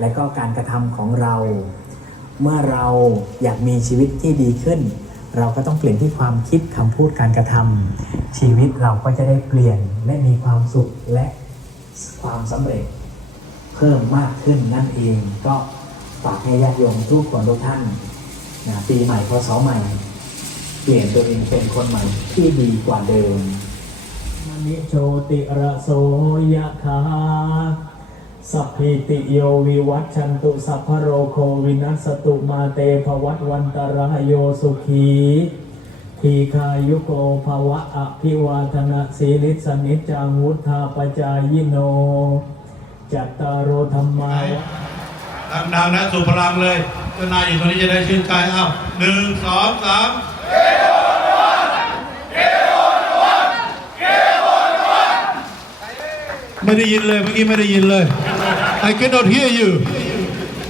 และก็การกระทำของเรา เมื่อเราอยากมีชีวิตที่ดีขึ้น เราก็ต้องเปลี่ยนที่ความคิดคำพูดการกระทำชีวิตเราก็จะได้เปลี่ยนและมีความสุขและความสำเร็จ เพิ่มมากขึ้นนั่นเองก็ฝากให้ญาติโยมทุกคนทุกท่านนะปีใหม่พศใหม่ เปลี่ยนตัวเองเป็นคนใหม่ที่ดีกว่าเดิมมณิโชติระโสยะคา สัพพิติโยวิวัตชันตุสัพพโรโควินัสตุมาเตภวัตวันตรายโยสุขีทีคายุโกภวะอภิวาทนาสีลิสนิจังวุธาปจายโน จัตตารโอธรรมาวะดังๆนะสู่พลังเลยเจ้านายอยู่ตรงนี้จะได้ชื่นใจอ้าหนึ่งสองสามไม่ได้ยินเลยเมื่อกี้ไม่ได้ยินเลย I cannot hear you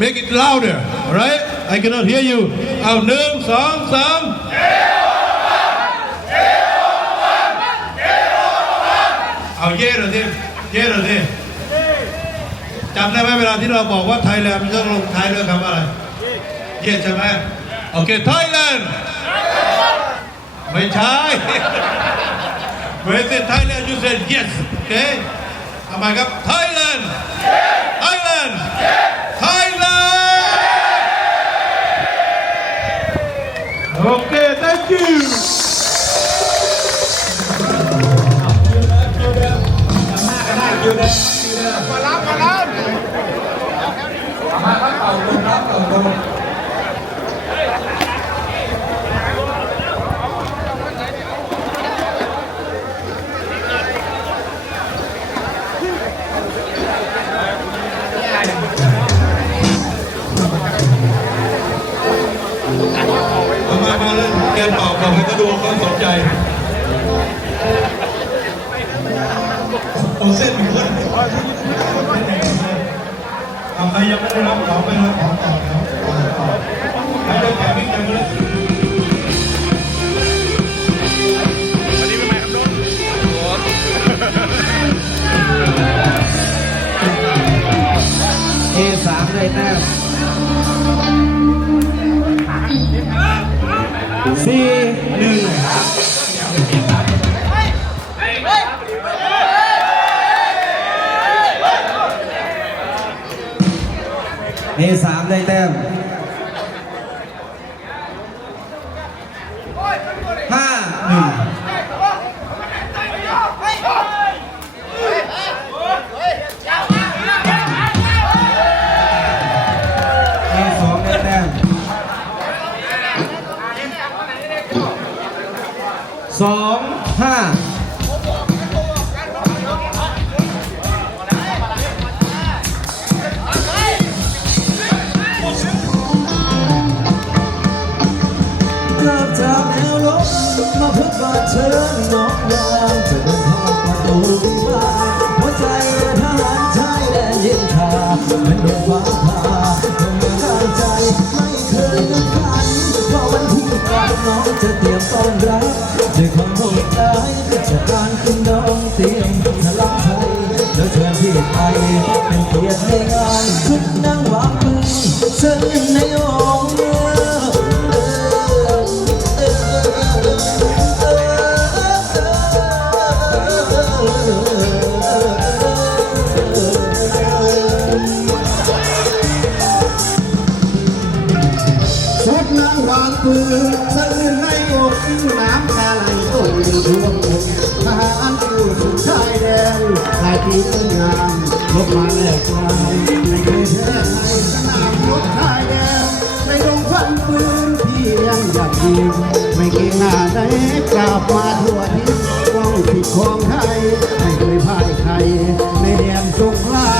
make it louder right I cannot hear you เอาหนึ่งสองสามเอาเย่หน่อยสิเย่หน่อยสิจำได้ไหมเวลาที่เราบอกว่าไทยแลนด์มันต้องลงท้ายด้วยคำว่าอะไร เยสใช่ไหมโอเคไทยแลนด์ไม่ใช่ When say Thailand you say yes okay ทำไมครับ Thailand Thailand Thailand โอเค thank you แกนเป่าบอกให้เขาดูเขาสนใจเอาเส้นไปขึ้นเอาใครยังไม่ได้รับของไปรับของก่อนครับใครได้แขกนี่กันเลยเอสามเลยแต้ม สี่หนึ่งเอสามได้แต้ม น้องจะเตรียมต้อนรับด้วยความโหดร้ายจะการขึ้นดองเตรียมพลังใจแล้วเชิญพี่ไปเป็นเกียรติในงานชุดนั่ง มาแลกลายไม่เคยแพ้ใครสนามรบชายแดนในดงควันปืนพี่ยังอยากยิงไม่เก่งหน้าใดกลับมาทั่วทิศกองผิดของไทยไม่เคยพ่ายใครในแดนสงคราม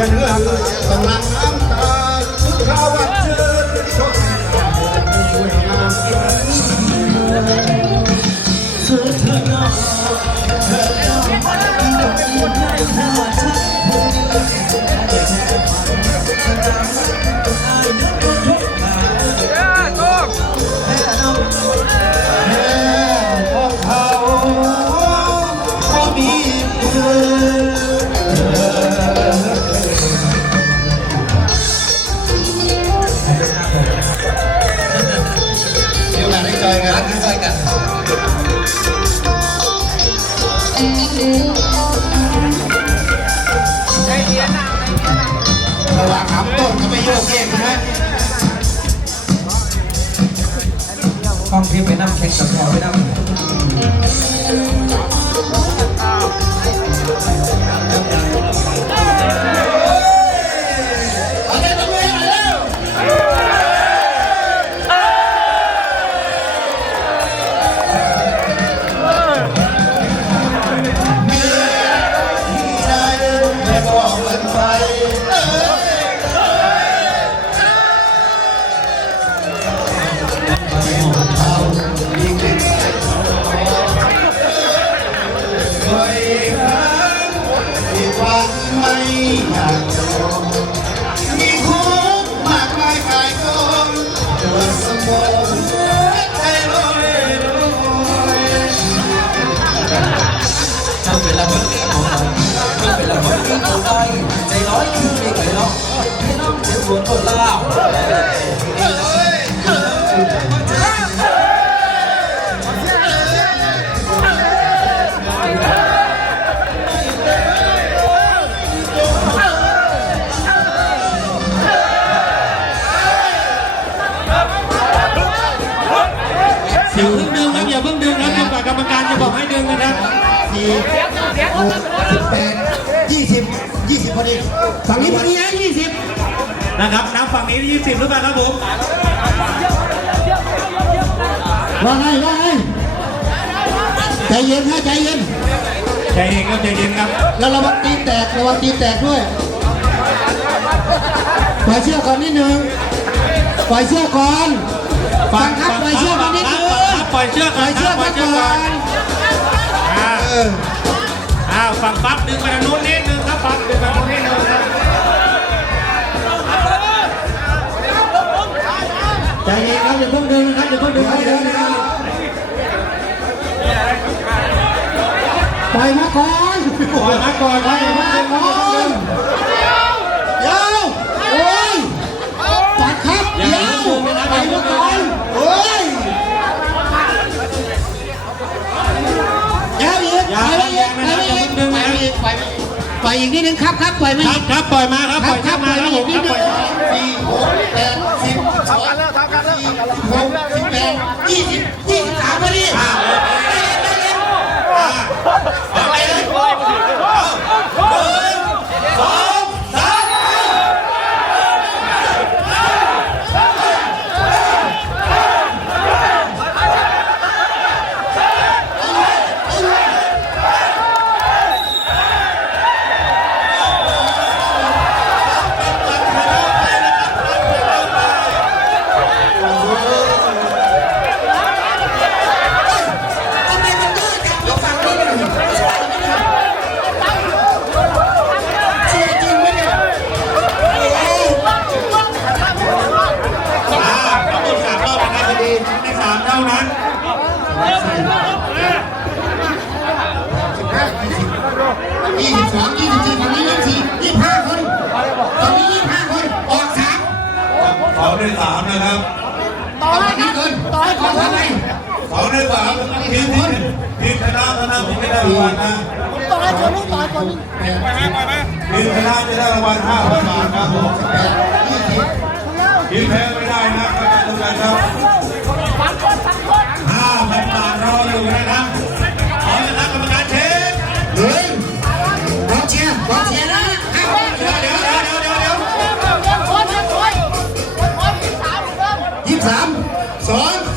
ยงเงินต้องหลังน้ำตาทุกคราวเชมสวยงามเธอเธอน้องเธอน้องมันได้ถ้าฉันผู้นี้แต่เธอฝันจะจำอายนึกทุกทางแค่น้องแม่ของเขาก็มีเธอ สี่หกสิบแปดยี่สิบยี่สิบพอดี ฝั่งนี้พอดีนะยี่สิบนะครับนับฝั่งนี้ยี่สิบหรือเปล่าครับผมว่าไงว่าไงใจเย็นฮะใจเย็นใจเย็นครับใจเย็นครับ แล้วระวังตีนแตกระวังตีนแตกด้วยปล่อยเชือกก่อนนิดนึงปล่อยเชือกก่อนฟังครับปล่อยเชือกก่อนนิดนึงปล่อยเชือกปล่อยเชือกปล่อยเชือกก่ก่ออน ฝั่งปั๊บดึงไปทางนู้นนิดนึงครับปั๊บดึงไปทางนู้นนิดนึงครับใจเย็นครับอย่าเพิ่งดึงนะครับอย่าเพิ่งดึงให้เดินนะครับปล่อยมาก่อนปล่อยมาก่อนปล่อยมาก่อน ปอล่ย่าอยเพิ่งดึงนะมาอีกปล่อยปล่อยอีกนิดนึงครับครับปล่อยมาครัอีบกครับปล่อยมาครับคปรัล่บอยครัเชือบกปล่มาอยครับมาผอีมกคนิรับดปนึล่องยสี่หกแปดสิบสองเท่ากันแล้วเท่ากันแล้วสิบหกสิบแปดยี่สิบามเท่านั้นยี่สิบสองยี่สิบสี่ฝั่งนี้ยี่สิบสี่ยี่สิบห้าคนฝั่งนี้ยี่สิบห้าคน ออกสามสองในสามนะครับต่อให้ครับต่อให้ขอทำไมสองในสามทีมที่ทีมชนะชนะผมไม่ได้รางวัลนะต่อให้คนนู้นต่อให้คนนี้แปดสิบทีมชนะจะได้รางวัลห้าพันบาทครับผมแปดยี่สิบทีมแพ้ไม่ได้นะก็จะต้องการครับห้าพันบาทร ออยู่นะครับขอคณะกรรมการเช็คเฮ้ยกองเชียร์กองเชียร์นะห้าคนเดี๋ยวเดี๋ยวเดี๋ยวเดี๋ยวเดี๋ยวเดี๋ยวยี่สิบสามสอง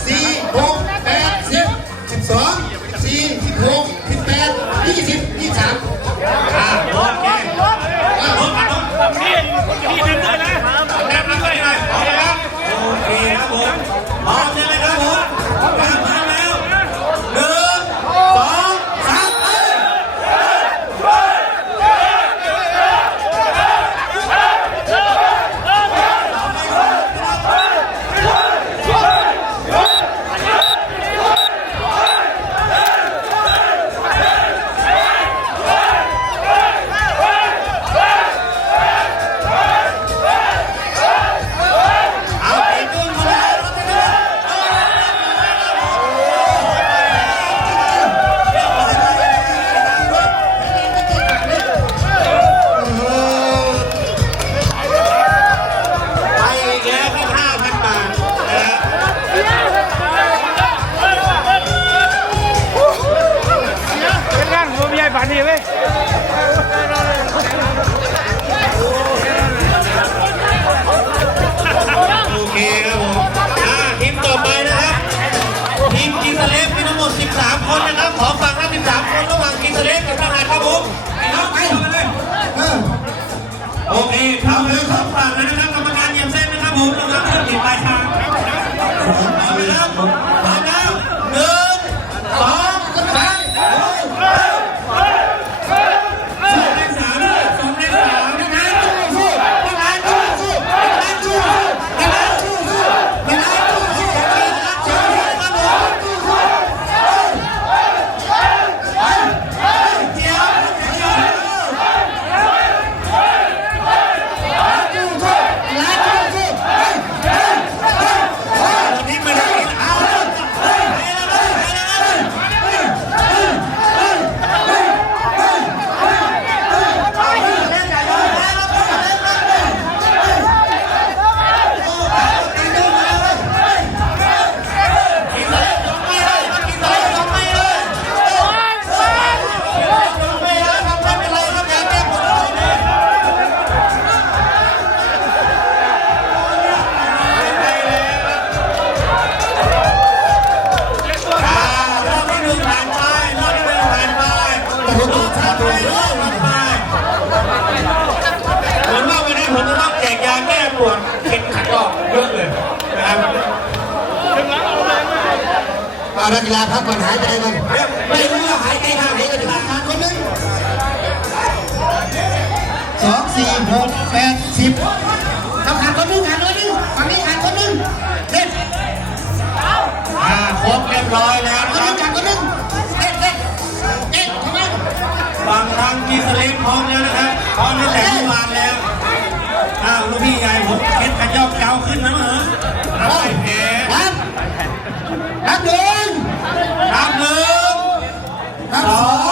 ไปแล้วสองฝั่งเลยนะครับกรรมการเยียมเส้นนะครับผม เอานักกีฬาพักก่อนหายใจก่อนไม่รู้ว่าหายใจทางไหนกันดีกว่าคนหนึ่งสองสี่หกแปดสิบเอาขาดคนหนึ่งขาดคนหนึ่งฝั่งนี้ขาดคนหนึ่งเด็ดอ่าครบเรียบร้อยแล้วคนนะหคนึ่รับงขาดคนหนึ่งเด็ดเด็ดเด็ดทำไมฝั่งทางกีสลิงพร้อมแล้วนะครับพร้อมตั้งแต่เมื่อวานแล้วอ้าวลูกพี่ใหญ่ผมเข็ดขัดยอกเกาขึ้นนะเหรอรับไปแผลนับนับหนึ่งนับหนึ่ง นั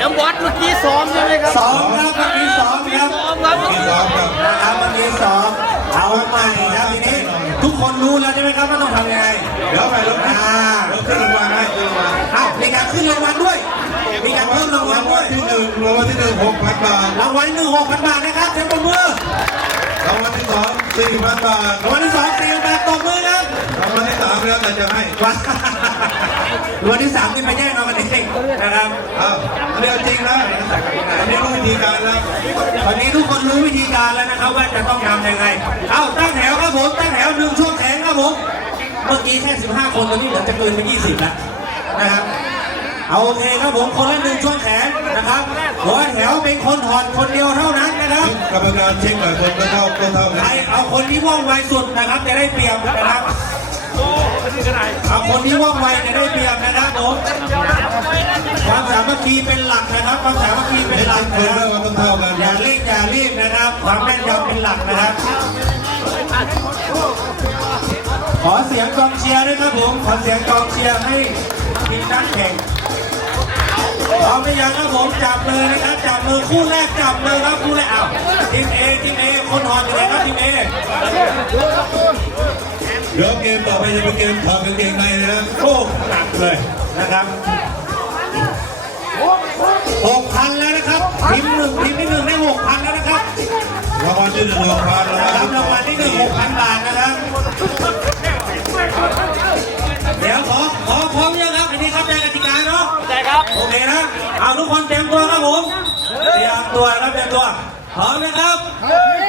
น้ำวัดเมื่อกี้ซ้อมใช่ไหมครับซ้อมครับเมื่อกี้ซ้อมครับซ้อมครับ เมื่อกี้ซ้อมครับนะครับเมื่อกี้ซ้อมเอาใหม่ครับทีนี้ ทุกคนรู้แล้วใช่ไหมครับว่าต้องทำยังไงเดี๋ยวไปแล้วอ่าเดี๋ยวขึ้นรางวัลให้ขึ้นรางวัลอ้าวมีการขึ้นรางวัลด้วย มีการเพิ่มรางวัลด้วยที่หนึ่งรางวัลที่หนึ่งหกพันบาทรางวัลที่หนึ่งหกพันบาทนะครับเชิญปรบมือ รางวัลที่สองสี่พันบาทรางวัลที่สองสี่พันบาทตบมือครับรางวัลที่สามแล้วแต่จะให้ว้ารางวัลที่สามนี่มาแย่งเอากันเองนะครับอ้าวอันนี้เอาจริงนะอันนี้รู้วิธีการแล้วตอนนี้ทุกคนรู้วิธีการแล้วนะครับ ว่าจะต้องทำยังไง เอ้าตั้งแถวครับผมตั้งแถวหนึ่งช่วงแข็งครับผมเมื่อกี้แค่ 15 คนตอนนี้เหลือจะเกินไป 20แล้วนะครับ เอาโอเคครับผมคนละหนึ่งช่วงแขนนะครับหัวแถวเป็นคนถอดคนเดียวเท่านั้นนะครับกรรมการเช็คหน่อยคนก็เท่าก็เท่าใคกัรนเอาคนที่ว่องไวสุดนะครับจะได้เปรียบนะครับเอาคนที่ว่องไวจะได้เปรียบนะครับผมความสามัคคีเป็นหลักนะครับความสามัคคีเป็นหลักคนะนคเท่ารับกันต้องเท่ากันอย่ารีบอย่ารีบนะครับ ความแม่นยำเป็นหลักนะครับขอเสียงกองเชียร์ด้วยครับผมขอเสียงกองเชียร์ให้ทีมนักแข่ง พร้อมหรือยังครับผมจับเลยนะครับจับมือคู่แรกจับเลยครับคู่แรกอ้าวทีมเอทีมเอคนหอนอยู่ไหนครับทีมเอเดี๋ยวเกมต่อไปจะเป็นเกมถอดกางเกงในนะโอ้หนักเลยนะครับหกพันแล้วนะครับทีมหนึ่งทีมที่หนึ่งได้หกพันแล้วนะครับรางวัลที่หนึ่งรางวัลนะรับรางวัลที่หนึ่งหกพันบาทนะครับ เดี๋ยวขอขอพร้อมยัง โอเคนะ เอาทุกคนเตรียมตัวครับผม เตรียมตัวครับเตรียมตัวพร้อมนะครับ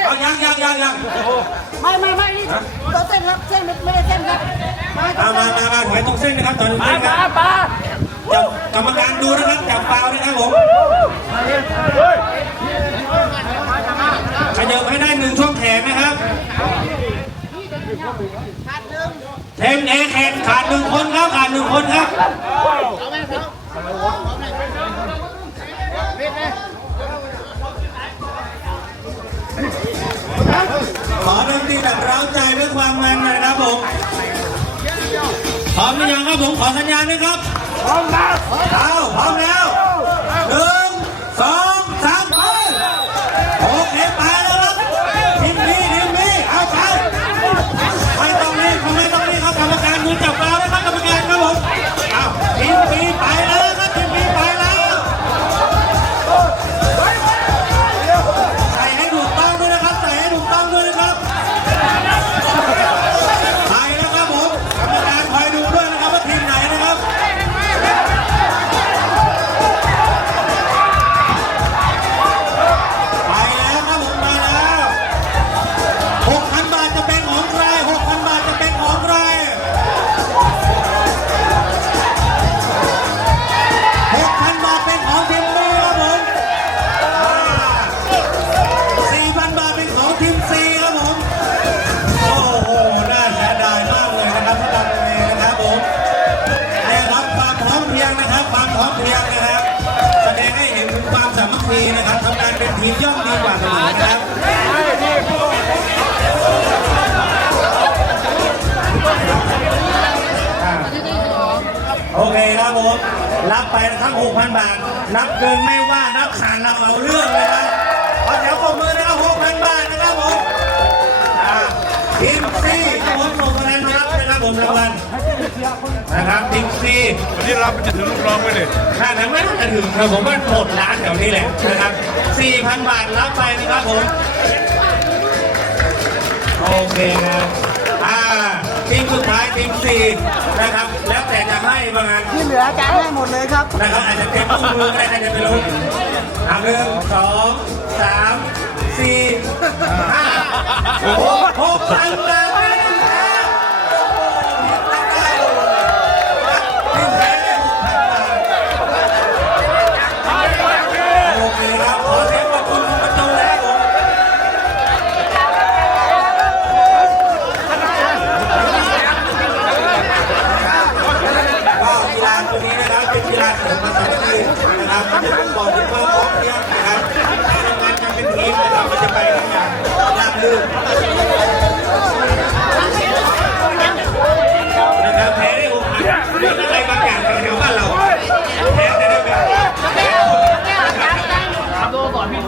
เอายังยังยังยังไม่ไม่ไม่นี่ตัวเส้นครับเส้นไม่ได้เส้นครับไม่มามามามาถอยตรงเส้นนะครับถอยตรงเส้นครับป้าจับกรรมการดูนะครับจับฟาวล์นะครับผมขยับให้ได้หนึ่งช่วงแขนนะครับเทมเอแขนขาดหนึ่งคนครับขาดหนึ่งคนครับ ขอดนตรีแบบเร้าใจเพื่อความมันหน่อยนะครับผมพร้อมหรือยังครับผมขอสัญญาณด้วยครับ พร้อมแล้วเอาพร้อมแล้ว รับไปทั้ง6,000 บาท นับเกินไม่ว่า นับขาดเราเอาเรื่องเลยนะขอแถวปรบมือนะครับ 6,000 บาทนะครับผมทีมซีครับผมส่งคะแนนมารับนะครับผมรางวัลนะครับทีมซีวันนี้รับมันจะถึงลูกน้องไหมเนี่ยถ้านั้นไม่น่าจะถึงครับผมว่าหมดร้านแถวนี้แหละนะครับ 4,000 บาทรับไปนะครับผมโอเคนะอ่าทีมสุดท้ายทีมซีนะครับแล้ว แต่จะให้บางงานที่เหลืออาจารย์ให้หมดเลยครับนะครับอาจจะเป็นต้องมือก็ได้ใครจะไปรู้อะหนึ่งสองสามสี่ห้าหกหกพันบาทนะครับ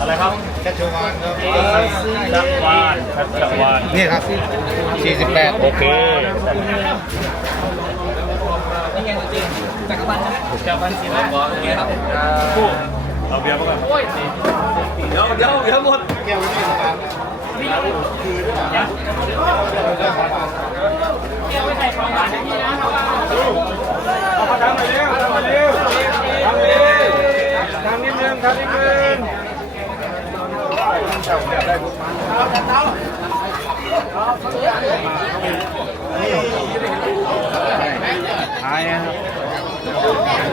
อะไรครับชัชวานครับชัชวานชัชวานนี่ครับ48 โอเค เจ้าพันสี่ร้อยบอลเนี่ยครับคู่เอาเบียร์ก่นโอ้สิเดี๋เดี๋เดี๋หมดแก้วไม่มีนะครับคือยนะแก้วไม่ใส่ความหวานให้พี่นะเอามาทำมาเร็วทำมาเร็วทำนิดนึงทำนิดนึงได้ครับ